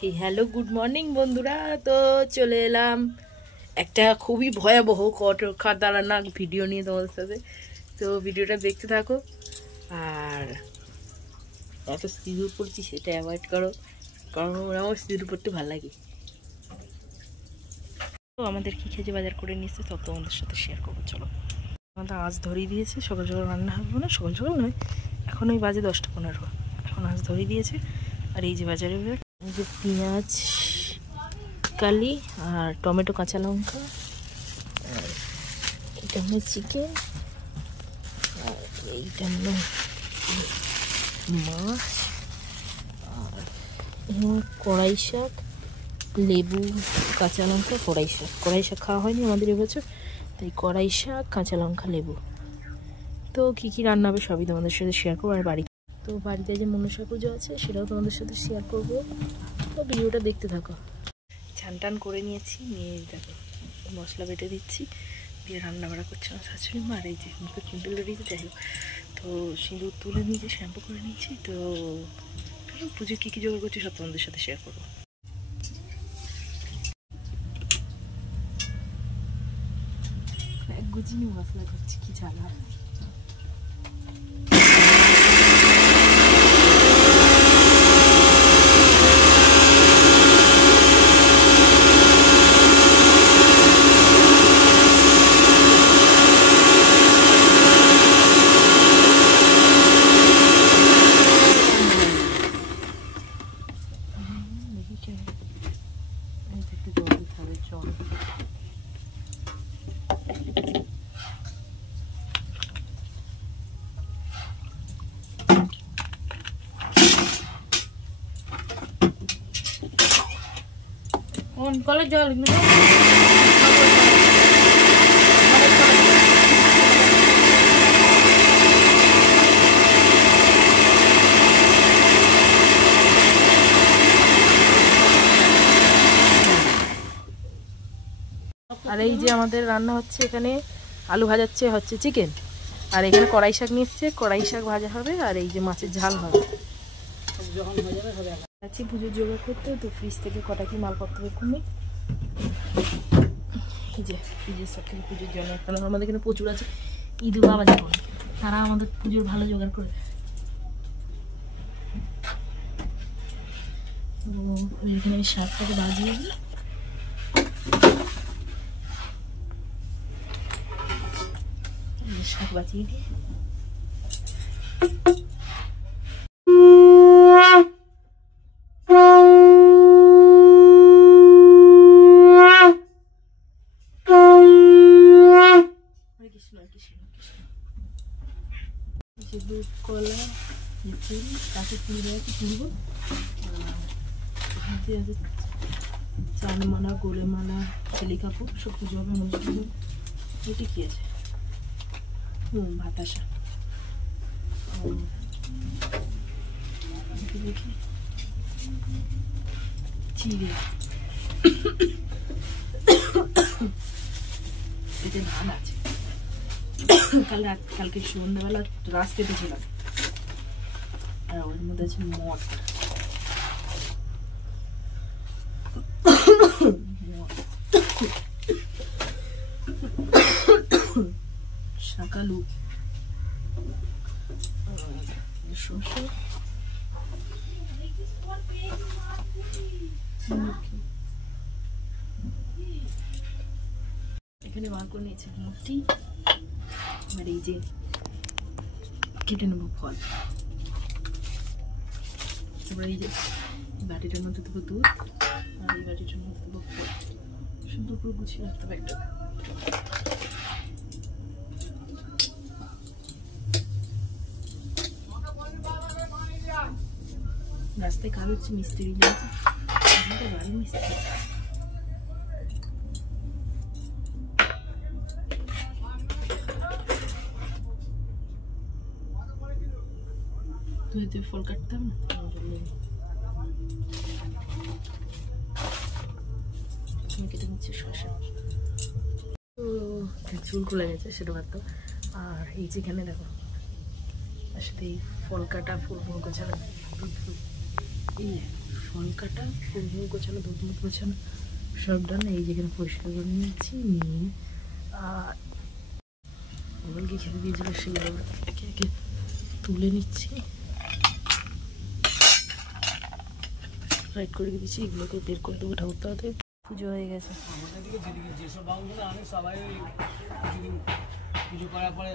Hello good morning বন্ধুরা। তো চলে এলাম একটা খুবই ভয়াবহ খতরনাক ভিডিও নিয়ে তোমাদের সাথে। তো ভিডিওটা দেখতে থাকো, আর এত সিঁদুর পড়ছি সেটা অ্যাভয়েড করো, কারণ আমার সিঁদুর পড়তে ভালো লাগে। তো আমাদের কী খেয়ে বাজার করে নিয়েছে সব তোমাদের সাথে শেয়ার করবো। চলো, আমাদের আঁচ ধরিয়ে দিয়েছে, সকাল সকাল রান্না হবে না, সকাল সকাল নয়, এখন ওই বাজে 10টা 15, এখন আঁচ ধরিয়ে দিয়েছে। আর এই যে বাজারে এই যে পেঁয়াজ কালি আর টমেটো কাঁচা লঙ্কা, আর এটা হলো চিকেন, আর এইটা হলো মাছ, আর কড়াই শাক, লেবু, কাঁচা লঙ্কা, কড়াই শাক খাওয়া হয়নি আমাদের এবছর, তাই কড়াই শাক, কাঁচা লঙ্কা, লেবু। তো কী কী রান্না হবে সবই তোমাদের সাথে শেয়ার করবো। আর বাড়িতে যে মনসা পুজো আছে সেটাও তোমাদের সাথে শেয়ার করবো। তো ভিডিওটা দেখতে থাকো। টান করে নিয়েছি, নিয়ে দেখো মশলা বেটে দিচ্ছি, দিয়ে রান্না বাড়া করছে আমার শাশুড়ি মা। আর এই যে মুখে কুণ্ডল দিয়েছে, যাই হোক। তো সিঁদুর তুলে নিয়েছি, শ্যাম্পু করে নিয়েছি। তো পুজোর কী কী জোগাড় করছি সব তোমাদের সাথে শেয়ার করবো। এক গুজিনি মশলা করছি, কি জ্বালা। কলের জল আর এই যে আমাদের রান্না হচ্ছে, এখানে আলু ভাজাচ্ছে, হচ্ছে চিকেন, আর এখানে কড়াই শাক নিয়ে এসছে, কড়াই শাক ভাজা হবে, আর এই যে মাছের ঝাল হবে। আছি পুজোর জোগাড় করতে, তো ফ্রিজ থেকে কটা কি মালপত্র কমে এই যে সব থেকে পুজোর জন্য, কারণ আমাদের এখানে প্রচুর আছে। ইদু বাবা যখন তারা আমাদের পুজোর ভালো জোগাড় করে দেয়। তো এখানে আমি শাকটাকে বাজিয়ে দিই, শাক বাজিয়ে দিই। দুধ কলা ফুল, তাকে ফুল দেওয়াকে তুলব, চান মালা, গোলে মালা, ছেলে কাপড় সব পুজো হবে। মসজিদ এটি কি আছে, ভাতাসা দেখি, চিড়ে, এতে ধান আছে। কালকে সন্ধ্যাবেলা রাস কেটেছিলাম, আর ওর মধ্যে আছে মদ, শাকালু, শসা, এখানে বার করে নিয়েছে মুটি। আর এই যে কেটে নেবো ফল, তারপরে এই যে বাটিটার মধ্যে দেবো দুধ, আর এই বাটিটার মধ্যে দেবো ফল। সুন্দর করে গুছিয়ে রাখতে হবে একটা। রাস্তায় কাজ হচ্ছে, মিস্ত্রি যাচ্ছে, বাড়ি মিস্ত্রি। তো ফল কাটতে হবে না, কেটে নিচ্ছি শসা। তো চুল খুলে গেছে সেটা বাদ। আর এই যেখানে দেখো তার সাথে এই ফল কাটা, ফুল গোছানো, এই ফল কাটা, ফুল গোছানো, দুধ মুখ গোছানো সব ডান। এই যেখানে পরিষ্কার করে নিয়েছি, নিয়ে আর ওগুলোকে খেতে দিয়েছিল সেগুলো একে একে তুলে নিচ্ছি, রাইট করে দিচ্ছি। এগুলোকে বের করে দেবো ঠাকুর তাড়াতাড়ি। পুজো হয়ে গেছে। আমাদের দিকে যেসব বাবুগুলো আমি সবাই পুজো করার পরে